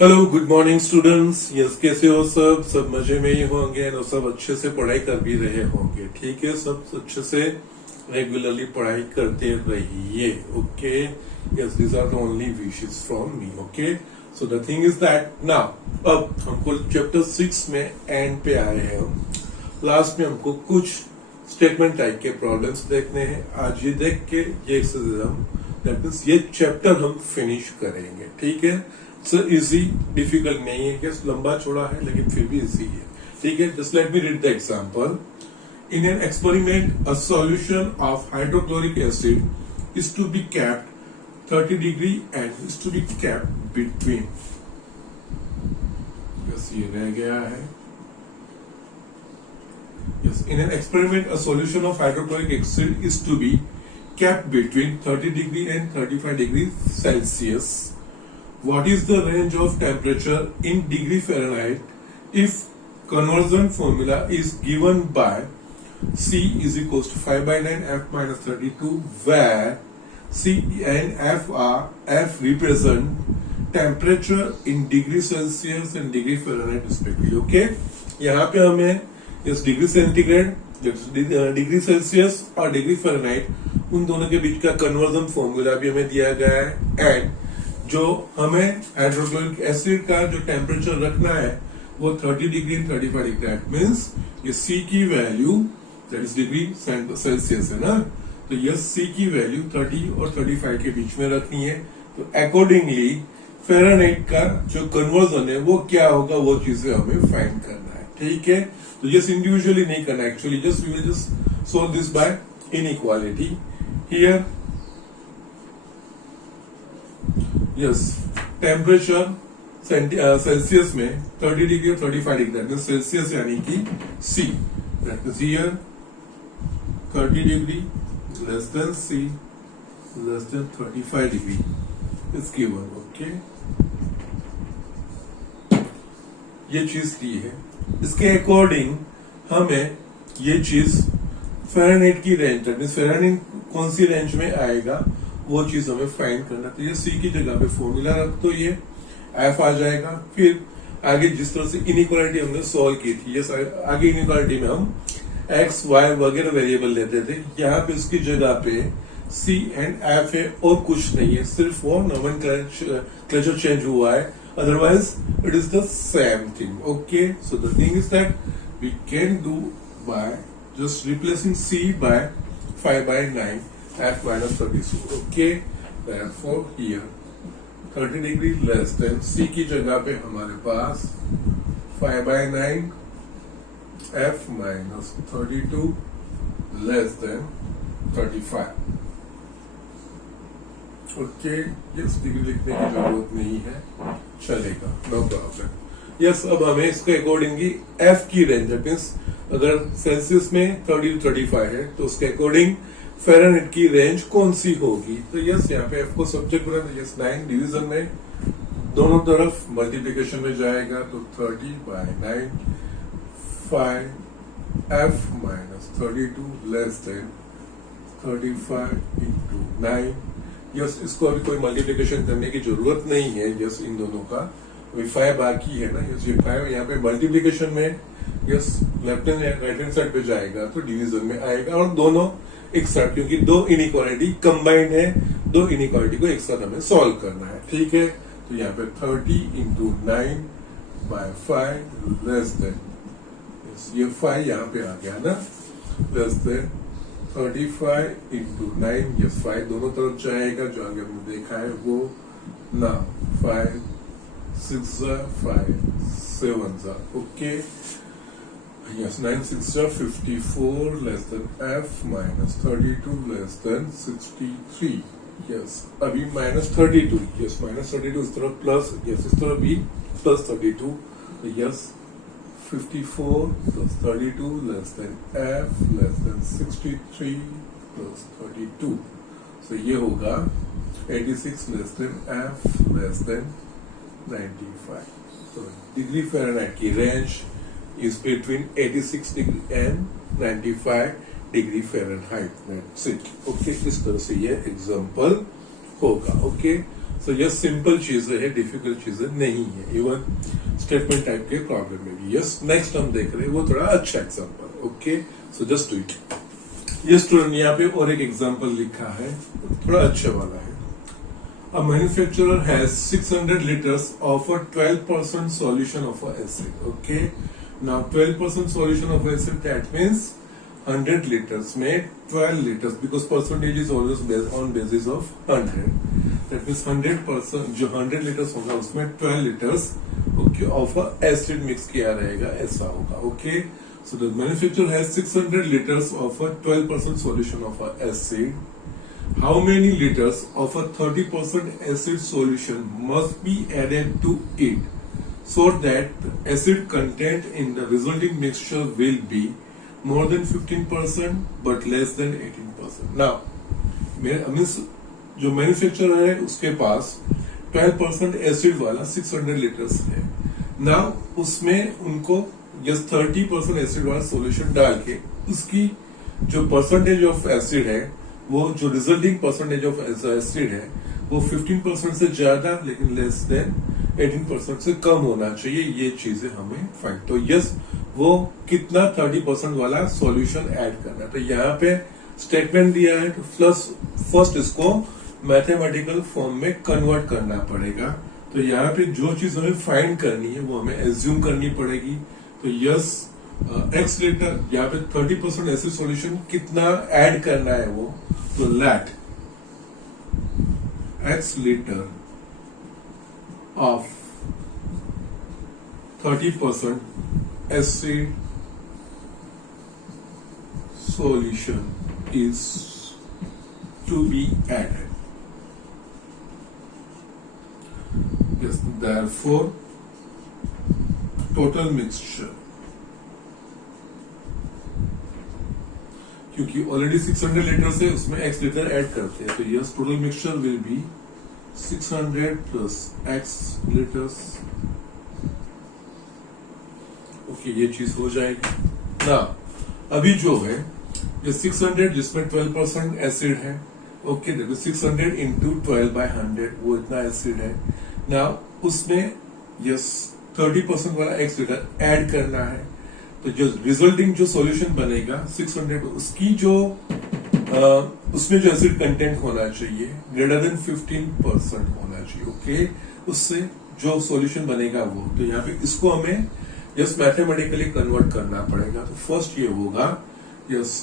Hello good morning students. Yes, कैसे हो सब मजे में ही होंगे और सब अच्छे से पढ़ाई कर भी रहे होंगे। ठीक है, सब अच्छे से रेगुलरली पढ़ाई करते रहिए। Okay, yes, these are the only wishes from me. Okay, so the thing is that now अब हमको चैप्टर 6 में एंड पे आए हैं हम। लास्ट में हमको कुछ स्टेटमेंट टाइप के प्रॉब्लम्स देखने हैं। आज ये देख के ये एक्सरसाइज हम दैट मीन्स ये चैप्टर हम फिनिश करेंगे। ठीक है, इजी, डिफिकल्ट नहीं है, यस लंबा चौड़ा है लेकिन फिर भी इजी है। ठीक है, just let me read the example. In an experiment a solution of hydrochloric acid is to be kept 30 degree and is to be kept between, yes ये रह गया है। Yes, in an experiment, a solution of hydrochloric acid is to be kept between 30 degree and 35 degrees Celsius. What is the range of temperature in degree Fahrenheit if conversion formula is given by C is equals to 5 by 9 F minus 32, where C and F represent temperature in degree Celsius and degree Fahrenheit respectively. Okay, यहाँ पे हमें इस degree centigrade, degree Celsius और degree Fahrenheit उन दोनों के बीच का conversion formula भी हमें दिया गया है। एंड जो हमें हाइड्रोक्लोरिक एसिड का जो टेम्परेचर रखना है वो 30 degree and 35 degree. That means ये सी की value that is degree Celsius है ना, तो ये सी की वैल्यू 30 और 35 के बीच में रखनी है। तो अकॉर्डिंगली फ़ारेनहाइट का जो कन्वर्जन है वो क्या होगा, वो चीजें हमें फाइंड करना है। ठीक है, तो जस्ट इंडिविजुअली नहीं करना, actually just we will just solve this by inequality here. Yes, temperature Celsius में 30 डिग्री और 35 डिग्री, दैट मींस सेल्सियस यानी कि C, that means here 30 degree less than C less than 35 degree is given. Okay, ये चीज दी है, इसके according हमें ये चीज फ़ारेनहाइट की रेंज, दैट मींस फ़ारेनहाइट कौन सी रेंज में आएगा वो चीज हमें फाइंड करना। तो ये सी की जगह पे फॉर्मूला रख दो, ये एफ आ जाएगा। फिर आगे जिस तरह से इनइक्वालिटी हमने सॉल्व की थी, ये आगे इनइक्वालिटी में हम एक्स वाई वगैरह वेरिएबल लेते थे, यहाँ पे उसकी जगह पे सी एंड एफ है और कुछ नहीं है, सिर्फ वो नोमेनक्लेचर चेंज हुआ है, otherwise it is the same thing. Okay, so the thing is that we can do by just replacing C by 5 by 9 F minus 32. Okay, therefore here 30 degree less than C की जगह पे हमारे पास 5 by 9 F minus 32 less than 35. Okay, yes degree लिखने की जरूरत नहीं है, चलेगा, नो प्रॉब्लम। यस, अब हमें इसके अकॉर्डिंगली एफ की रेंज, दैट मींस अगर सेल्सियस में 30 to 35 है तो उसके अकॉर्डिंग फ़ारेनहाइट की रेंज कौन सी होगी। तो यस, यहाँ पे एफ को सब्जेक्ट बना, यस 9 डिवीजन में दोनों तरफ मल्टीप्लीकेशन में जाएगा, तो 30 by 9 5 F minus 32 less than 35 into 9। Yes, इसको अभी कोई मल्टीप्लिकेशन करने की जरूरत नहीं है। यस, इन दोनों का अभी 5 बाकी है ना, यस ये 5 यहाँ पे मल्टीप्लिकेशन में yes left hand right hand side पे जाएगा तो डिवीजन में आएगा, और दोनों एक साथ, क्योंकि दो इनइक्वालिटी कंबाइंड है, दो इनइक्वालिटी को एक साथ हमें सॉल्व करना है। ठीक है, तो यहाँ पे 30 into 9 by 5 less than, yes ये 5 यहाँ पे आ गया ना, लेस देन 35 into 9, यस 5 दोनों तरफ जाएगा, जो आगे हमने देखा है वो ना 5 6 5 7। Okay, yes 9 6 54 less than F minus 32 less than 63। Yes, अभी माइनस 32, यस माइनस 32 इस तरफ प्लस, यस इस तरफ भी प्लस 32, तो yes 54 plus 32 less than F less than 63 plus 32. So ये होगा 86 less than F less than 95. So degree Fahrenheit की range is between 86 degree and 95 degree Fahrenheit. That's it. Okay, इस तरह से ये example होगा। Okay, सो ये सिंपल चीजें है, डिफिकल्ट चीजें नहीं है, इवन स्टेटमेंट टाइप के प्रॉब्लम में भी। यस, नेक्स्ट हम देख रहे हैं वो थोड़ा अच्छा example. Okay, so just do it. ये स्टूडेंट यहाँ पे और एक एग्जांपल लिखा है, थोड़ा अच्छा वाला है। A manufacturer has 600 liters of a 12% solution of a acid. Okay, now 12% solution of acid, that means 100 liters में 12 liters, because percentage is always based on basis of 100. That means 100%, जो 100 liters होगा उसमें 12 liters okay of a acid mix किया रहेगा, ऐसा होगा। Okay, so the manufacturer has 600 liters of a 12% solution of a acid. How many liters of a 30% acid solution must be added to it so that the acid content in the resulting mixture will be more than 15% but less than 18%? Now, means जो manufacturer है उसके पास 12% acid वाला 600 litres है। Now उसमें उनको yes 30% acid वाला solution डाल के उसकी जो परसेंटेज ऑफ एसिड है, वो जो रिजल्टिंग परसेंटेज ऑफ एसिड है वो 15% से ज्यादा लेकिन लेस देन 18% से कम होना चाहिए। ये चीजें हमें फाइंड, तो यस वो कितना 30% वाला सॉल्यूशन ऐड करना है। तो यहाँ पे स्टेटमेंट दिया है कि फर्स्ट इसको मैथमेटिकल फॉर्म में कन्वर्ट करना पड़ेगा। तो यहाँ पे जो चीज हमें फाइंड करनी है वो हमें एज्यूम करनी पड़ेगी। तो यस एक्स लीटर, यहाँ पे 30% एसिड सॉल्यूशन कितना ऐड करना है वो, तो let x litre of 30% acid solution is to be added. Yes, therefore total mixture, क्योंकि ऑलरेडी 600 लीटर से उसमें x लीटर ऐड करते हैं, तो yes total mixture will be 600 plus x litres. Okay, ये चीज हो जाएगी ना। अभी जो है ये 600 जिसमें 12% एसिड है, ओके, देखो 600 इंटू 12/100 वो इतना एसिड है ना। उसमें यस 30% वाला x लीटर ऐड करना है। तो जो रिजल्टिंग जो सॉल्यूशन बनेगा 600, उसकी जो उसमें जो एसिड कंटेंट होना चाहिए ग्रेटर देन 15% होना चाहिए। ओके, उससे जो सॉल्यूशन बनेगा वो, तो यहाँ पे इसको हमें यस मैथमेटिकली कन्वर्ट करना पड़ेगा। तो फर्स्ट ये होगा यस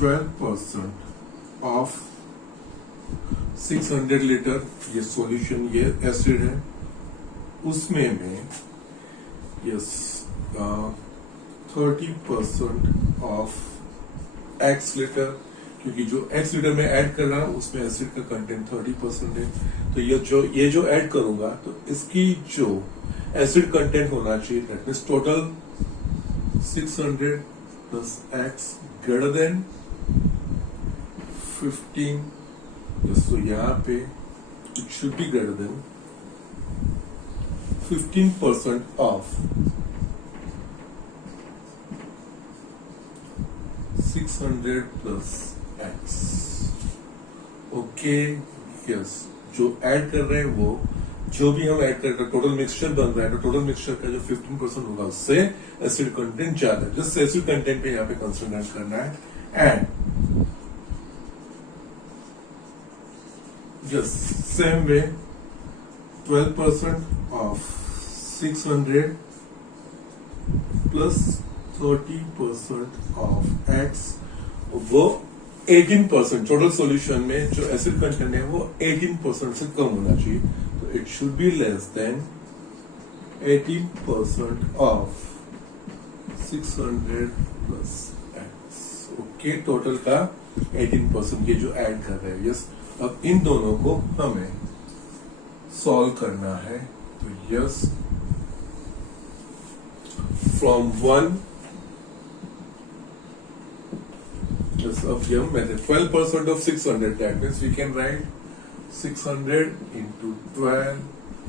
12% ऑफ 600 लीटर ये सॉल्यूशन, ये एसिड है, उसमें में यस 30% ऑफ एक्स लीटर, क्योंकि जो एक्स लीटर में ऐड कर रहा हूं उसमें एसिड का कंटेंट 30% है। तो ये जो ऐड करूंगा तो इसकी जो एसिड कंटेंट होना चाहिए that means total 600 plus x greater than 15। तो यहाँ पे it should be greater than 15% of 600 plus x. Okay, yes, जो ऐड कर रहे हैं वो जो भी हम ऐड कर रहे हैं टोटल मिक्सचर बन रहा है, तो टोटल मिक्सचर का जो 15% होगा उससे एसिड कंटेंट ज्यादा है। जस्ट एसिड कंटेंट पे यहाँ पे कंसंट्रेट करना है। And just same way 12% of 600 plus 30% of x, वो 18%, टोटल सॉल्यूशन में जो एसिड कंटेंट है वो 18% से कम होना चाहिए। तो it should be less than 18% of 600 plus x. Okay, total का 18% ये जो ऐड कर रहे हैं। यस, अब इन दोनों को हमें सॉल्व करना है। तो yes, from 1 just of m method 12% of 600, that means we can write 600 into 12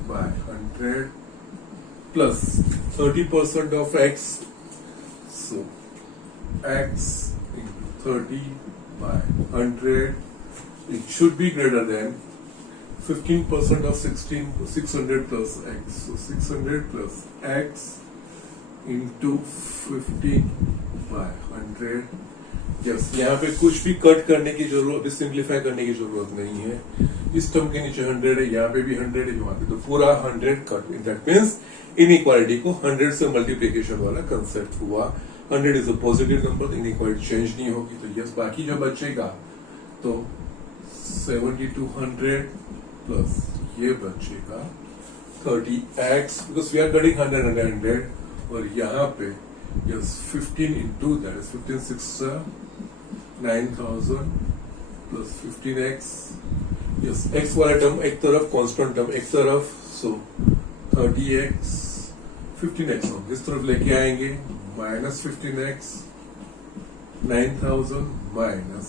by 100 plus 30% of x, so x into 30 by 100, it should be greater than 15% of 600 plus x. So 600 plus x into 15 by 100. Yes, यहाँ पे कुछ भी cut करने की जरूरत, simplify करने की जरूरत नहीं है. इस टर्म के नीचे 100 है, यहाँ पे भी 100 है, यहाँ पे तो पूरा 100 कट. दैट मीन्स इनइक्वालिटी को 100 से मल्टीप्लिकेशन वाला कंसेप्ट हुआ. 100 is a positive number, inequality change नहीं होगी. तो यस, बाकी जो बचेगा तो 7200 प्लस ये बचेगा 30x, because we are cutting 100 और यहाँ पे yes 15 into that is 15 6 9000 plus 15x. Yes, x वाला टर्म एक तरफ, कांस्टेंट टर्म एक तरफ. सो 30x 15x हम इस तरफ लेके आएंगे, minus 15x 9000 minus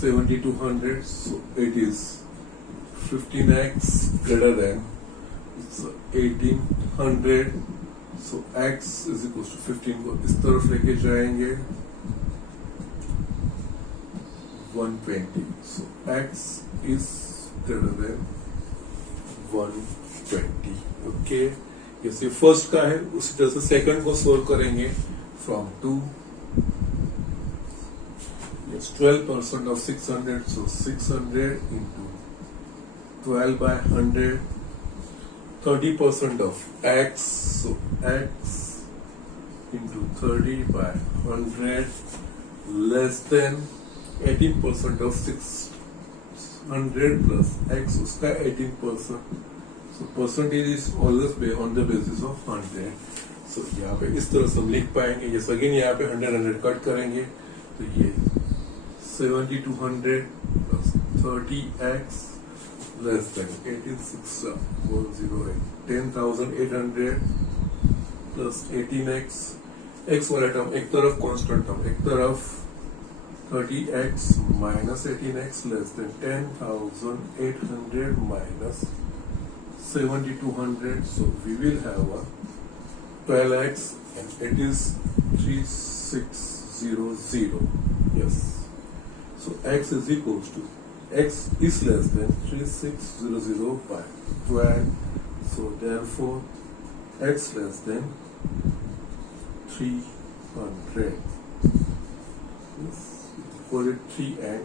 7200. So it is 15x greater than 1800. So x is equals to 15 को इस तरफ लेके जाएंगे 120. So x is greater than 120. Okay. yes, ये फर्स्ट का है. उसी तरह से सेकंड को सोल्व करेंगे. From 2 yes 12% of 600, so 600 into 12 by 100. 30% of x, so x into 30 by 100 less than 18% of 600 plus x, उसका 18%. So percentage is always on the basis of 100. So यहाँ पे इस तरह से हम लिख पाएंगे. yes, again यहाँ पे 100 कट करेंगे तो ये 7200 plus 30x less than 186,108 10,800 plus 18x. x वाला टर्म एक तरफ, कांस्टेंट टर्म एक तरफ. 30x minus 18x less than 10,800 minus 7,200. So we will have a 12x and it is 3600. Yes. So x is equals to, x is less than 3600 by 12. So therefore x less than 300. Yes. For it 3 and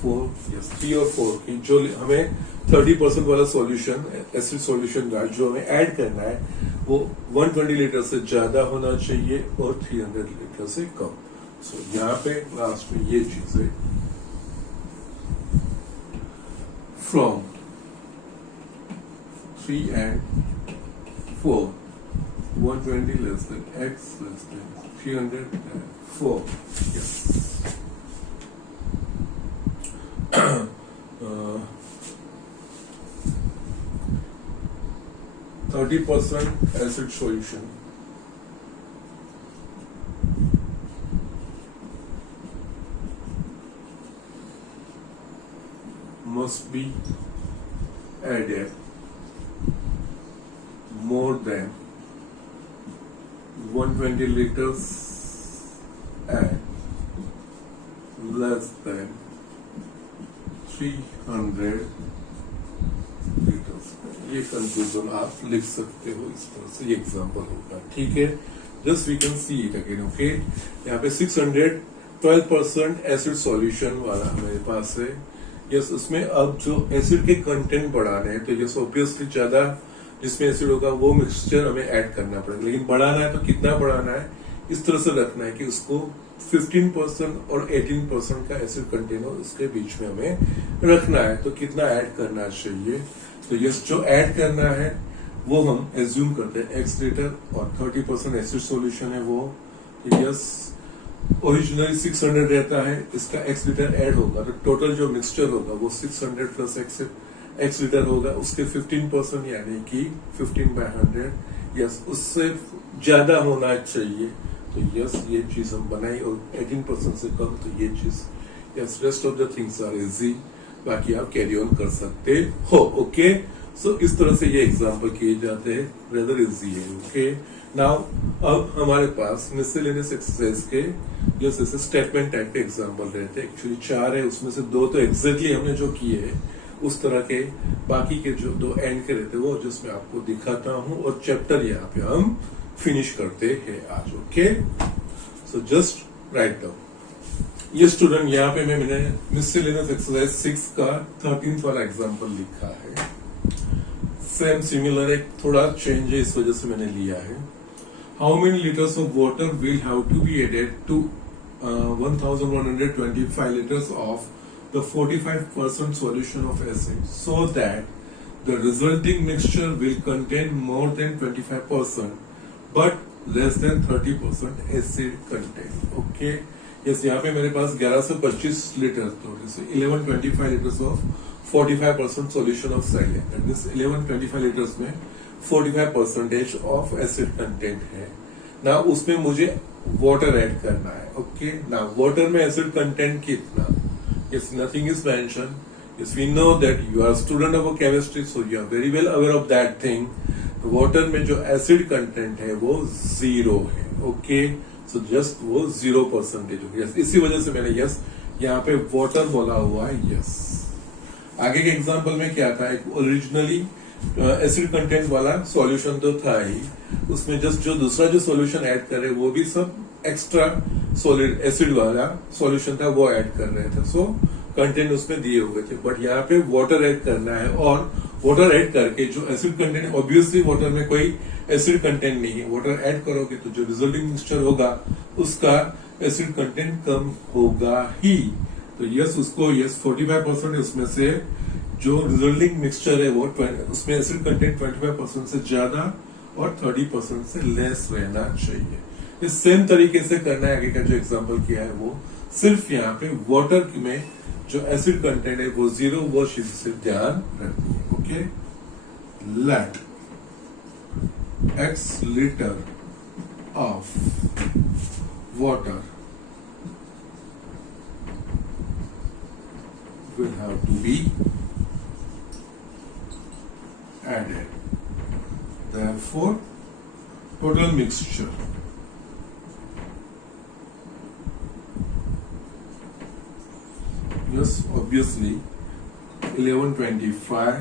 4. Yes, 3 और 4 की जो हमें 30% वाला solution, acid solution का जो हमें add करना है वो 120 लीटर से ज्यादा होना चाहिए और 300 लीटर से कम. सो यहाँ पे लास्ट में ये चीजें from 3 and 4 120 less than x less than 304. Yes. 30% acid solution must be added more than 120 liters and less than 300 litres. ये कंक्लूजन आप लिख सकते हो इस तरह से. ये एग्जांपल होगा. ठीक है. Just we can see it again. Okay. यहाँ पे 600 12% एसिड सॉल्यूशन वाला हमारे पास है. यस, उसमें अब जो एसिड के कंटेंट बढ़ाने हैं तो यस ऑब्वियसली ज्यादा जिसमें एसिड होगा वो मिक्सचर हमें ऐड करना पड़ेगा. लेकिन बढ़ाना है तो कितना बढ़ाना है, इस तरह से रखना है कि उसको 15% और 18% का एसिड कंटेंट हो, इसके बीच में हमें रखना है. तो कितना ऐड करना चाहिए, तो यस जो ऐड करना है वो हम एज्यूम करते हैं x लीटर और 30% एसिड सॉल्यूशन है वो. यस, ओरिजिनली 600 रहता है, इसका x लीटर ऐड होगा तो टोटल जो मिक्सचर होगा वो 600 प्लस x लीटर होगा. उसके 15% यानी कि 15/100. यस, उससे ज्यादा होना चाहिए. तो यस ये चीज हम बनाई और 18% से कम तो ये चीज. Yes, rest of the things are easy. बाकी आप कैरी ऑन कर सकते हो. ओके. सो इस तरह से ये एग्जाम्पल किए जाते हैं, रेदर इजी है। ओके, नाउ अब हमारे पास मिसलेनियस एक्सरसाइज के जैसे स्टेटमेंट टाइप के एग्जाम्पल रहते हैं। एक्चुअली 4 है, उसमें से 2 तो एग्जैक्टली हमने जो किए है उस तरह के, बाकी के जो 2 एंड के रहते हैं वो जस्ट मैं आपको दिखाता हूं, और चैप्टर यहाँ पे हम फिनिश करते हैं आज। Okay, so just write down. ये स्टूडेंट यहाँ पे मैंने मिसलेनियस एक्सरसाइज 6 का 13th वाला एग्जाम्पल लिखा है। सेम सिमिलर, एक थोड़ा चेंज है, इस वजह से मैंने लिया है। How many litres of water will have to be added to 1125 liters of the 45% solution of acid so that the resulting mixture will contain more than 25% but less than 30% acid content. Okay, yes, यहाँ पे मेरे पास 1125 litre, तो 1125 liters of 45% solution of saline, that means 1125 liters में 45% of acid content है ना, उसमें मुझे water add करना है। ओके, ना वाटर में एसिड कंटेंट कितना, yes, nothing is mentioned. Yes, we know that you are student of chemistry, so you are very well aware of that thing. Water में जो एसिड कंटेंट है वो 0 है। ओके, सो जस्ट वो 0% हो गया, इसी वजह से मैंने यस यहाँ पे वाटर बोला हुआ है। यस, आगे के एग्जांपल में क्या था, एक ओरिजिनली एसिड कंटेंट वाला सॉल्यूशन तो था ही, उसमें जस्ट जो दूसरा जो सॉल्यूशन ऐड कर रहे वो भी सब एक्स्ट्रा सॉलिड एसिड वाला सॉल्यूशन था वो ऐड कर रहे थे, सो कंटेंट उसमें दिए हुए थे। बट यहाँ पे वाटर ऐड करना है, और वाटर ऐड करके जो एसिड कंटेंट, ऑब्वियसली वाटर में कोई एसिड कंटेंट नहीं है, वाटर ऐड करोगे तो जो रिजल्टिंग मिक्सचर होगा उसका एसिड कंटेंट कम होगा ही। तो यस, उसको यस 45% उसमें से जो रिजल्टिंग मिक्सचर है वो उसमें एसिड कंटेंट 25% से ज्यादा और 30% से लेस रहना चाहिए। इस सेम तरीके से करना है, आगे का जो एग्जांपल किया है वो सिर्फ यहाँ पे वाटर में जो एसिड कंटेंट है वो 0, वो चीज से ध्यान रखनी है। Okay, let x liter of water will have to be added. Therefore, total mixture yes, obviously 1125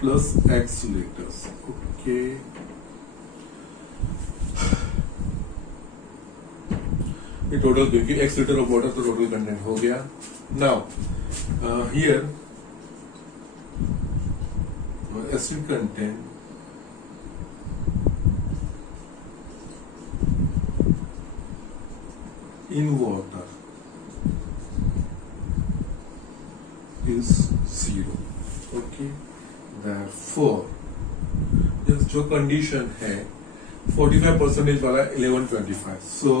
plus x liters. Okay, ये टोटल, क्योंकि x लीटर ऑफ वाटर तो टोटल कंटेंट हो गया। Now here acid content in water is 0. Okay, therefore जो condition है 45% वाला 1125, so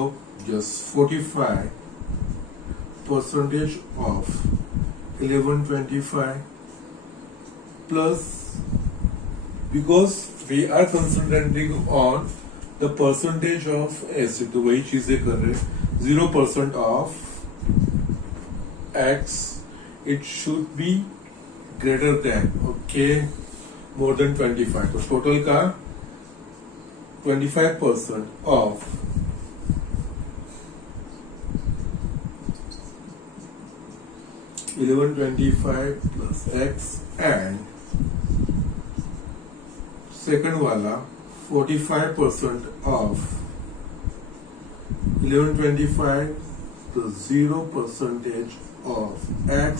just 45% of 1125 plus, because we are concentrating on the percentage of acid, तो वही चीजें कर रहे, 0% of x, it should be greater than, okay, more than 25, तो total का 25% of 1125 plus x, and second वाला 45% of 1125 plus 0% of x,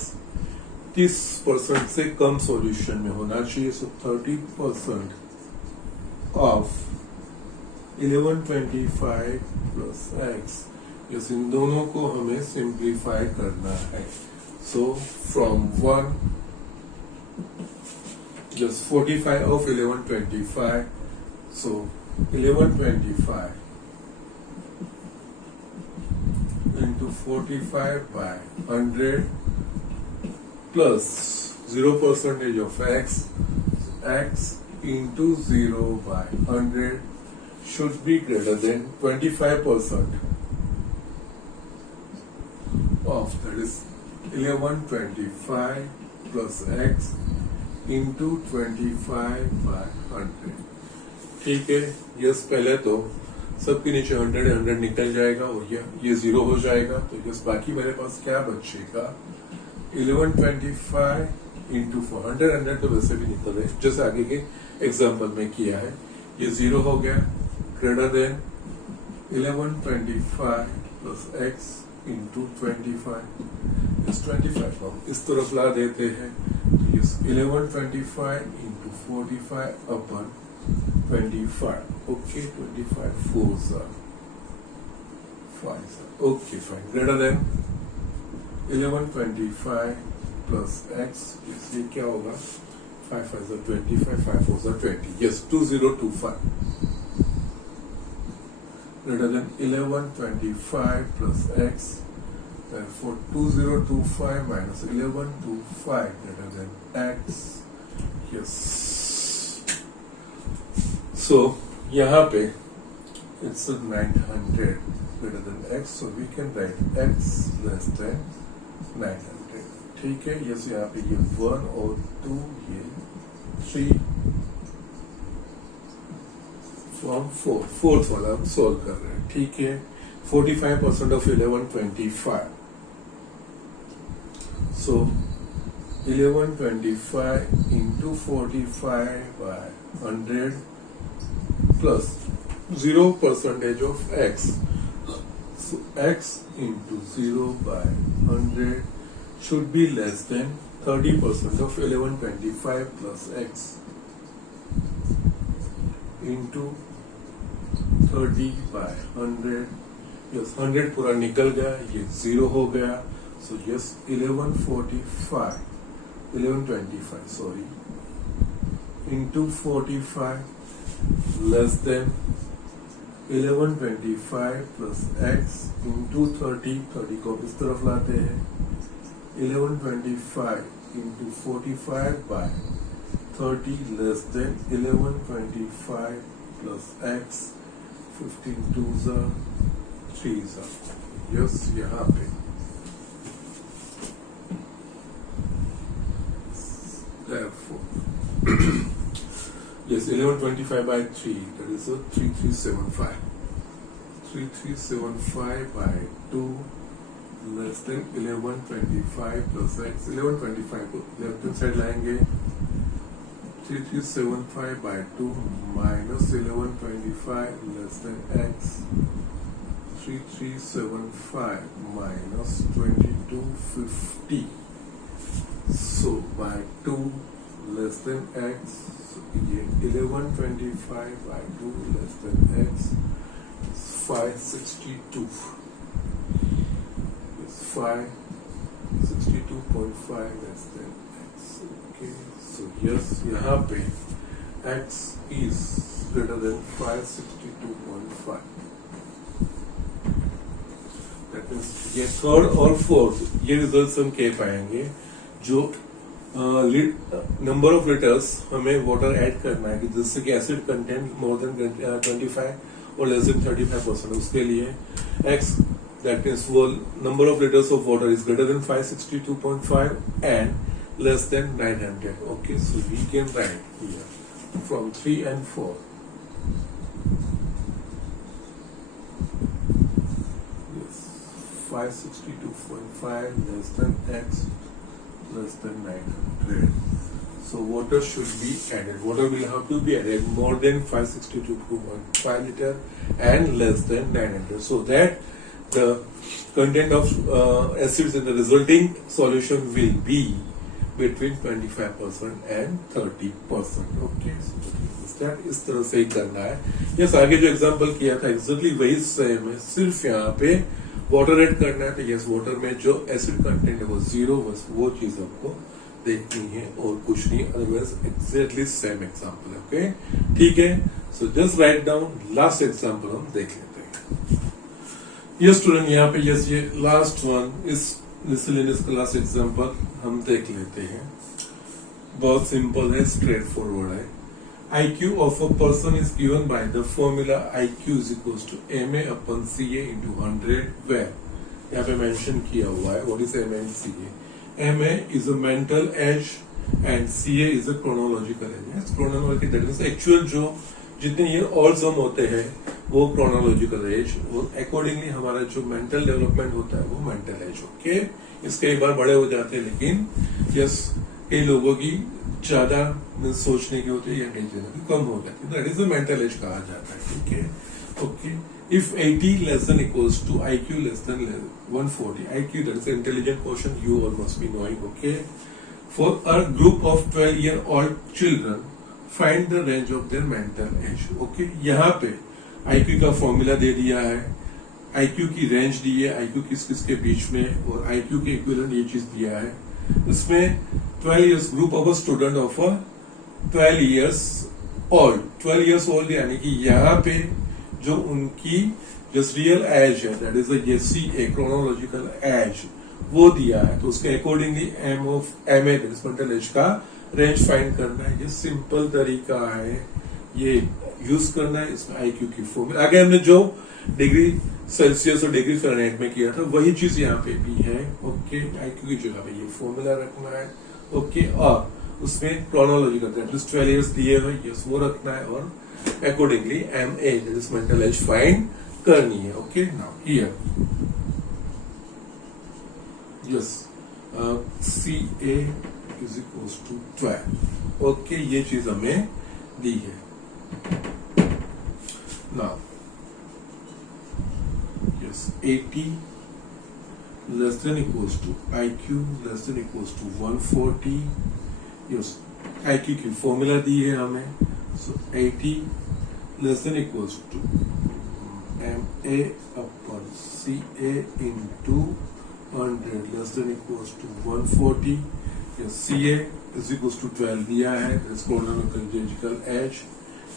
30% से कम solution में होना चाहिए, सो 30% of 1125 plus x, इस इन दोनों को हमें सिंप्लीफाई करना है। So from 1 just 45 of 1125, so 1125 into 45 by 100 plus 0% of x, x into 0 by 100 should be greater than 25% of, that is 1125 plus x into 25/100। ठीक है, यस पहले तो सबके नीचे 100 निकल जाएगा और ये 0 हो जाएगा, तो यस बाकी मेरे पास क्या बचेगा 1125 इंटू 400 तो वैसे भी निकल रहे जैसे आगे के एग्जाम्पल में किया है। ये 0 हो गया, greater than 1125 plus x into 25 इस 25 को हम इस तरफ ला देते हैं, तो इस 1125 into 45 upon 25, okay 25 4s are 5, okay fine, greater than 1125 plus x, इसलिए क्या होगा 5 5 are 25, 5 4s are 20, yes 2025, greater than 1125 plus x, therefore 2025 minus 1125 greater than x, yes. So यहाँ पे it's a 900 greater than x, so we can write x less than 900. ठीक है, yes यहाँ पे ये 1 और 2 ये 3 फ्रॉम 4, फोर्थ वाला हम सोल्व कर रहे हैं। ठीक है, 45% of 1125, so 1125 into 45/100 plus 0% of x, so x into 0/100 should be less than 30% of 1125 plus x into 30/100, yes 100 पूरा निकल गया, ये 0 हो गया, so yes 1125 sorry into 45 less than 1125 plus x into 30 को इस तरफ लाते हैं, 1125 into 45/30 less than 1125 plus x, 15 2s are 3s are, yes यहाँ पे yes 1125/3 that is a 3375, 3375/2 less than 1125 plus x, 1125 को लेफ्ट हैंड साइड लाएंगे, 3375/2 minus 1125 less than x, 3375 minus 2250, so by 2 less than x, so ये 1125/2 less than x is 562, it's 562.5 less than x, okay, so yes यहाँ पे x is greater than 562.5, that means ये third और fourth ये result हम कह पाएंगे जो नंबर ऑफ लीटर्स हमें वाटर ऐड करना है कि जिससे कि एसिड कंटेंट मोर देन 25 और लेस देन 35%, उसके लिए x दैट मीन्स वो number of litres of water is greater than 562.5 and less than 900, okay, so we can write here from 3 and 4 yes 562.5 less than x less than 900, so water should be added, water will have to be added more than 562.5 liter and less than 900, so that the content of acids in the resulting solution will be between 25% and 30%, okay, so इस तरह से ही करना है। Yes आगे जो example किया था exactly वही सेम है, सिर्फ यहाँ पे वाटर ऐड करना है, तो यस वाटर में जो एसिड कंटेंट है वो 0, बस वो चीज आपको देखनी है और कुछ नहीं, अदरवाइज एग्जैक्टली सेम एग्जांपल है, ओके ठीक है, so just write down last example हम देख लेते हैं। यस स्टूडेंट यहाँ पे यस ये लास्ट वन इस मिसलेनियस का लास्ट एग्जांपल हम देख लेते हैं, बहुत सिंपल है, स्ट्रेट फॉरवर्ड है। IQ of a person is given by the formula IQ is equals to MA upon CA into 100 where यहाँ पे मेंशन किया हुआ है what is MA and CA, MA is a mental age and CA is a chronological age. Yes, chronological that means actual जो जितने ये और सम होते हैं वो chronological age, और accordingly हमारा जो mental development होता है वो mental age. ओके, इसके एक बार बड़े हो जाते हैं, लेकिन यस कई लोगों की ज्यादा सोचने की होती है या कई चीजों की कम हो जाती है, that is the mental as कहा जाता है. ठीक है, okay. If 80 less than equals to IQ less than 140, IQ that is intelligent quotient, you all must be knowing. Okay, for a group of 12-year-old children, find the range of their mental age. Okay, यहाँ पे IQ का formula दे दिया है, IQ की range दी है, IQ किस किस के बीच में, और IQ के इक्विवेलेंट ये चीज दिया है. इसमें 12 years group of a student of a 12 years old यानी कि यहाँ पे जो उनकी जस्ट रियल एज है, that is the chronological age, वो दिया है. तो उसके accordingly M of M A mental age का रेंज फाइंड करना है. ये सिंपल तरीका है, ये यूज करना है. इसमें आईक्यू की फॉर्मूला आगे हमने जो डिग्री सेल्सियस और डिग्री फ़ारेनहाइट में किया था वही चीज यहाँ पे भी है. ओके, आईक्यू की जगह पे ये फॉर्मूला रखना है. ओके, और उसमें क्रोनोलॉजिकल दैट इज 12 इयर्स दिए हुए, यस वो रखना है, और accordingly MA that is mental age find करनी है. Okay, now here yes CA is equals to 12. Okay, ये चीज हमें दी है. now yes 80 less than equals to IQ less than equals to 140. yes IQ की फॉर्मूला दी है हमें. So 80 less than equals to MA upon CA into 100 less than equals to 140. Yes, CA is equals to 12 दिया है, that's chronological age.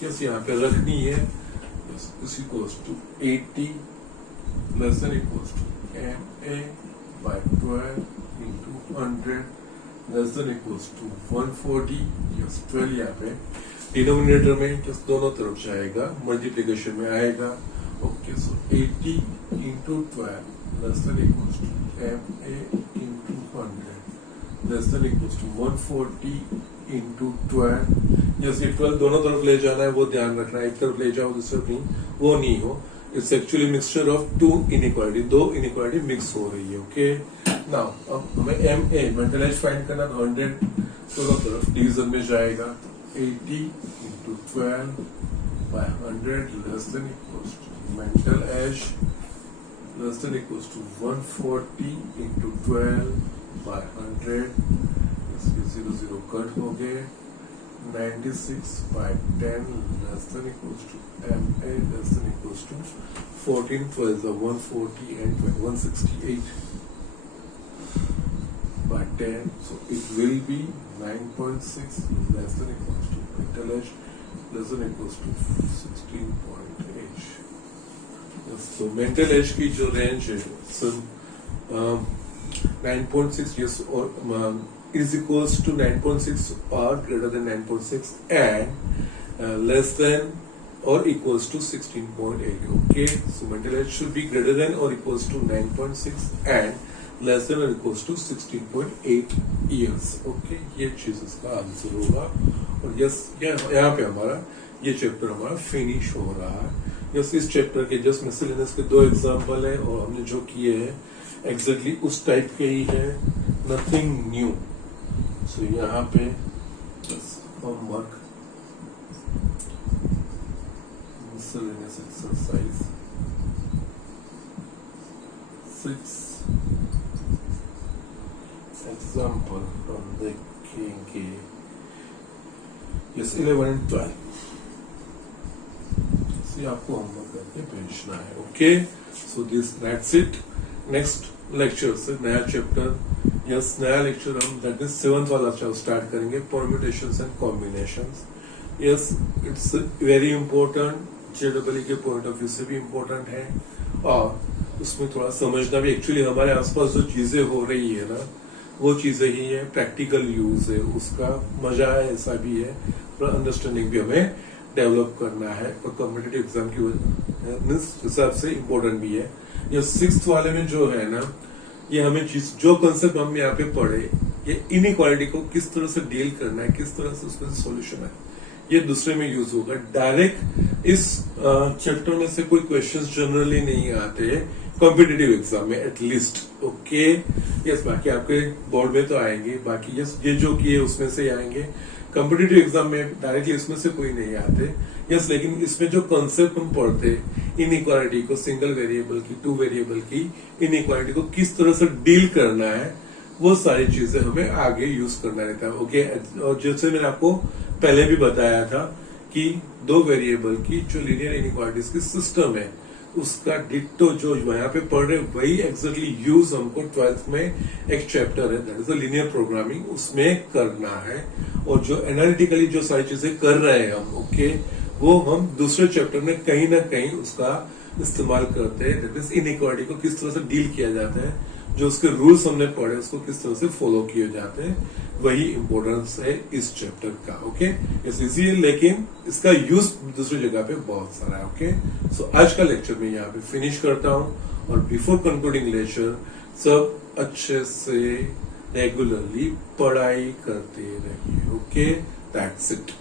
Yes, यहाँ पे रखनी है. Yes, is equals to 80 less than equals to MA by 12 into 100 less than equals to 140. Yes, 12 यहाँ पे denominator में just दोनों तरफ जाएगा, मल्टीप्लिकेशन में आएगा. Okay, so 80 into 12 less than equals to MA into 100 less than equals to 140 into 12. जैसे 12 दोनों तरफ ले जाना है, वो ध्यान रखना है. एक तरफ ले जाओ दूसरी तरफ नहीं, वो नहीं हो. It's actually mixture of two inequality, दो इनइक्वालिटी मिक्स हो रही है. ओके, नाउ अब हमें MA मेंटल एज फाइंड करना. 100 दोनों तरफ डिवीजन में जाएगा. 80 into 12 by 100 less than equals to mental age less than equals to 140 into 12 by 100. इसके 0 कट हो गए. 96 by 10 less than equals to MA less than equals to 14. So is the 140 and 168 by 10. So it will be 9.6 less than equals to mental age less than equals to 16.8. Yes, so mental age की जो range है, so 9.6 yes or is equals to 9.6 or greater than 9.6 and less than or equals to 16.8. Okay, so mental age should be greater than or equals to 9.6 and less than or equals to 16.8 years. Okay, ये चीज इसका answer होगा. और yes यहाँ पे हमारा ये chapter हमारा फिनिश हो रहा है. यस, इस चैप्टर के जस्ट मिसलेनियस के 2 एग्जांपल है, और हमने जो किए हैं एग्जैक्टली उस टाइप के ही है, नथिंग न्यू. सो यहाँ पे होमवर्क मिसलेनियस एक्सरसाइज 6 एग्जाम्पल हम देखेंगे. यस 11 and 12 इसे आपको होमवर्क करके भेजना है. Okay, so this that's it. Next lecture से नया चैप्टर, यस नया लेक्चर हम दैट इज 7th वाला स्टार्ट करेंगे, permutations and combinations. Yes, it's very important, JW के पॉइंट ऑफ व्यू से भी इम्पोर्टेंट है, और उसमें थोड़ा समझना भी. एक्चुअली हमारे आसपास जो चीजें हो रही है ना, वो चीजें ही है, प्रैक्टिकल यूज है उसका, मजा है, ऐसा भी है, थोड़ा अंडरस्टैंडिंग भी हमें डेवलप करना है, और कॉम्पिटिटिव एग्जाम की हिसाब से इम्पोर्टेंट भी है. ये 6th वाले में जो है ना, ये हमें जो कंसेप्ट हम यहाँ पे पढ़े, ये इनइक्वालिटी को किस तरह से डील करना है, किस तरह से उसमें सोल्यूशन है, ये दूसरे में यूज होगा। डायरेक्ट इस चैप्टर में से कोई क्वेश्चंस जनरली नहीं आते कॉम्पिटिटिव एग्जाम में एटलीस्ट। ओके यस, बाकी आपके बोर्ड में तो आएंगे, बाकी यस ये जो किए उसमें से आएंगे। कॉम्पिटिटिव एग्जाम में डायरेक्टली इसमें से कोई नहीं आते यस, लेकिन इसमें जो कॉन्सेप्ट हम पढ़ते इनइक्वालिटी को, सिंगल वेरिएबल की, टू वेरिएबल की इनइक्वालिटी को किस तरह से डील करना है, वो सारी चीजें हमें आगे यूज करना रहता है। ओके, और जैसे मैंने आपको पहले भी बताया था कि दो वेरिएबल की जो लीनियर इनइक्वालिटीज की सिस्टम है, उसका डिट्टो जो यहाँ पे पढ़ रहे वही एग्जैक्टली यूज हमको 12th में एक चैप्टर है दैट इज लीनियर प्रोग्रामिंग, उसमें करना है। और जो एनालिटिकली जो सारी चीजें कर रहे हैं हम, ओके, वो हम दूसरे चैप्टर में कहीं ना कहीं उसका इस्तेमाल करते हैं। दैट इज इनइक्वालिटी को किस तरह से डील किया जाता है, जो उसके रूल्स हमने पढ़े उसको किस तरह से फॉलो किए जाते हैं, वही इंपॉर्टेंस है इस चैप्टर का। ओके, इट्स इजी है लेकिन इसका यूज दूसरी जगह पे बहुत सारा है। ओके, सो आज का लेक्चर मैं यहाँ पे फिनिश करता हूँ और बिफोर कंक्लूडिंग लेक्चर सब अच्छे से रेगुलरली पढ़ाई करते रहिए। Okay, that's it.